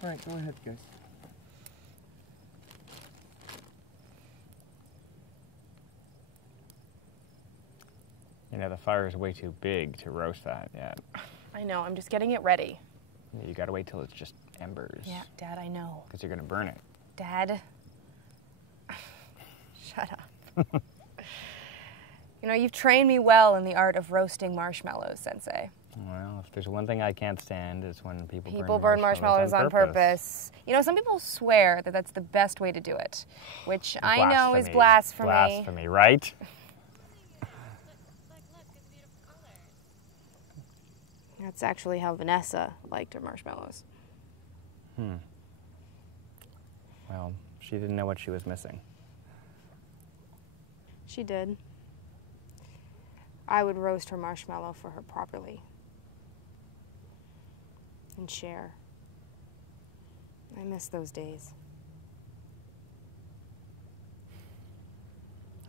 All right, go ahead, guys. You know, the fire is way too big to roast that yet. I know, I'm just getting it ready. You gotta wait till it's just embers. Yeah, Dad, I know. Because you're gonna burn it. Dad. Shut up. You know, you've trained me well in the art of roasting marshmallows, Sensei. Well, if there's one thing I can't stand, it's when people burn marshmallows on purpose. You know, some people swear that that's the best way to do it, which I know is blasphemy. Blasphemy, right? That's actually how Vanessa liked her marshmallows. Well, she didn't know what she was missing. She did. I would roast her marshmallow for her properly. And share. I miss those days.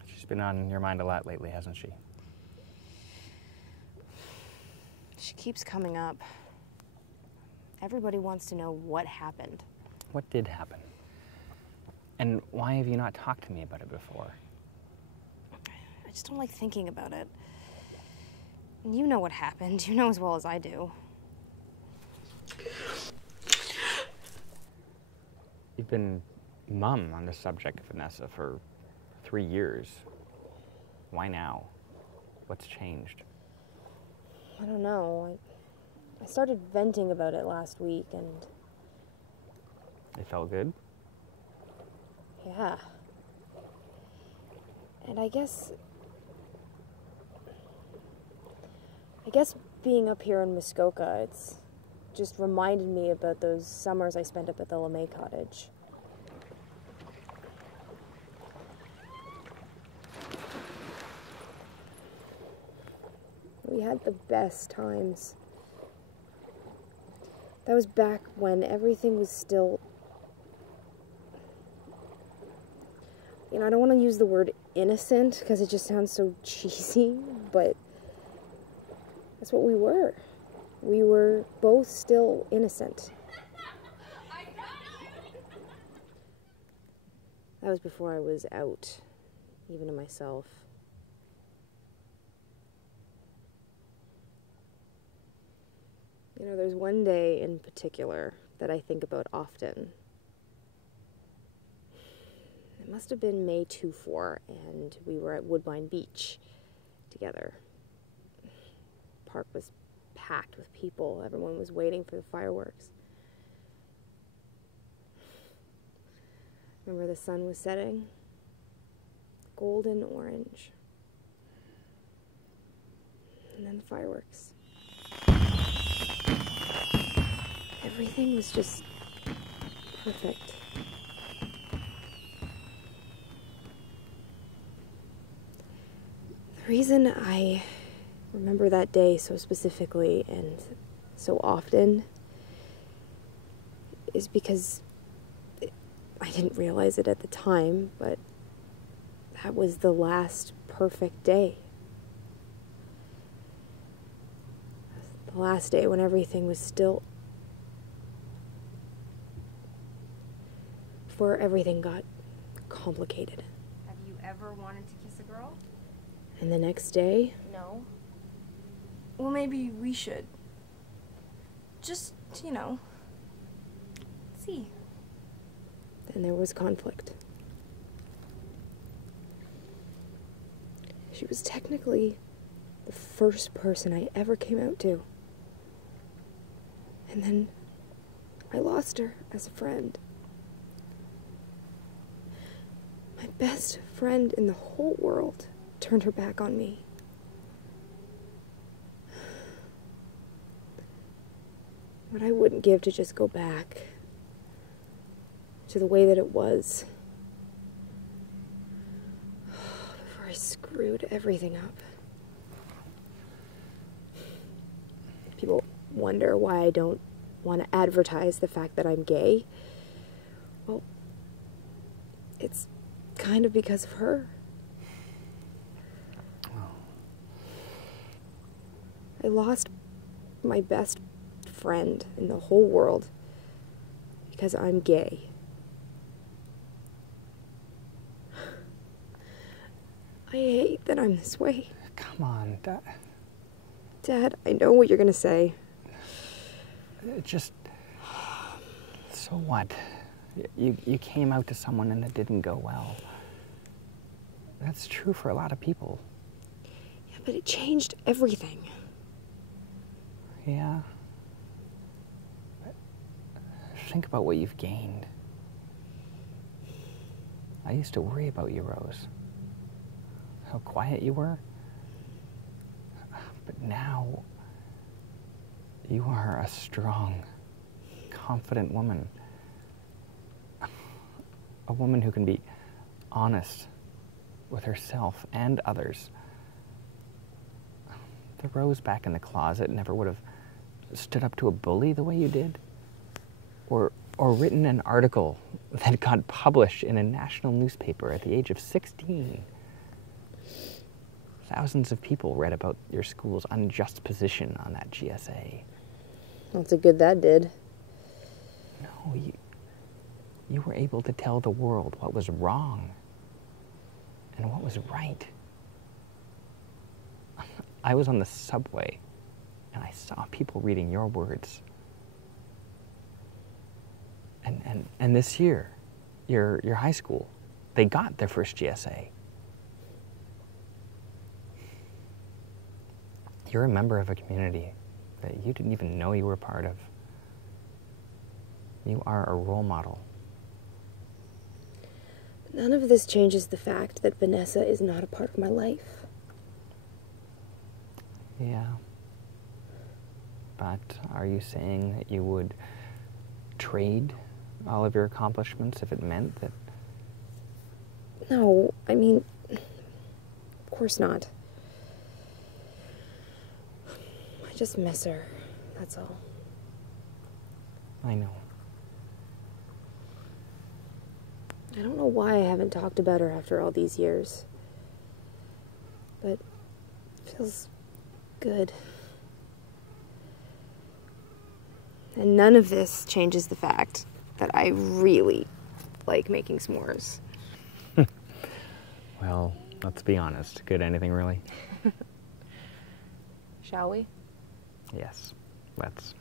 She's been on your mind a lot lately, hasn't she? She keeps coming up. Everybody wants to know what happened. What did happen? And why have you not talked to me about it before? I just don't like thinking about it. And you know what happened. You know as well as I do. You've been mum on the subject, Vanessa, for 3 years. Why now? What's changed? I don't know. I started venting about it last week and... It felt good? Yeah. And I guess being up here in Muskoka, it's just reminded me about those summers I spent up at the LeMay cottage. We had the best times. That was back when everything was still... You know, I don't want to use the word innocent because it just sounds so cheesy, but that's what we were. We were both still innocent. That was before I was out, even to myself. You know, there's one day in particular that I think about often. It must have been May 24, and we were at Woodbine Beach together. The park was packed with people. Everyone was waiting for the fireworks. Remember the sun was setting? Golden orange. And then the fireworks. Everything was just perfect. The reason I remember that day so specifically and so often is because I didn't realize it at the time, but that was the last perfect day. The last day when everything was still... before everything got complicated. Have you ever wanted to kiss a girl? And the next day... No. Well, maybe we should. Just, you know, see. Then there was conflict. She was technically the first person I ever came out to. And then I lost her as a friend. My best friend in the whole world turned her back on me. What I wouldn't give to just go back to the way that it was before I screwed everything up. People wonder why I don't want to advertise the fact that I'm gay. Well, it's kind of because of her. I lost my best friend in the whole world because I'm gay. I hate that I'm this way. Come on, Dad, I know what you're gonna say. just... So what? You came out to someone and it didn't go well. That's true for a lot of people. Yeah, but it changed everything. Yeah. But think about what you've gained. I used to worry about you, Rose. How quiet you were. But now, you are a strong, confident woman. A woman who can be honest with herself and others. The Rose back in the closet never would have stood up to a bully the way you did. Or written an article that got published in a national newspaper at the age of 16. Thousands of people read about your school's unjust position on that GSA. That's a good that did. No, you were able to tell the world what was wrong and what was right. I was on the subway and I saw people reading your words. And this year, your high school, they got their first GSA. You're a member of a community that you didn't even know you were part of. You are a role model. None of this changes the fact that Vanessa is not a part of my life. Yeah. But are you saying that you would trade all of your accomplishments if it meant that... No, I mean, of course not. I just miss her, that's all. I know. I don't know why I haven't talked about her after all these years. But it feels good. And none of this changes the fact that I really like making s'mores. Well, let's be honest. Good anything, really? Shall we? Yes. Let's.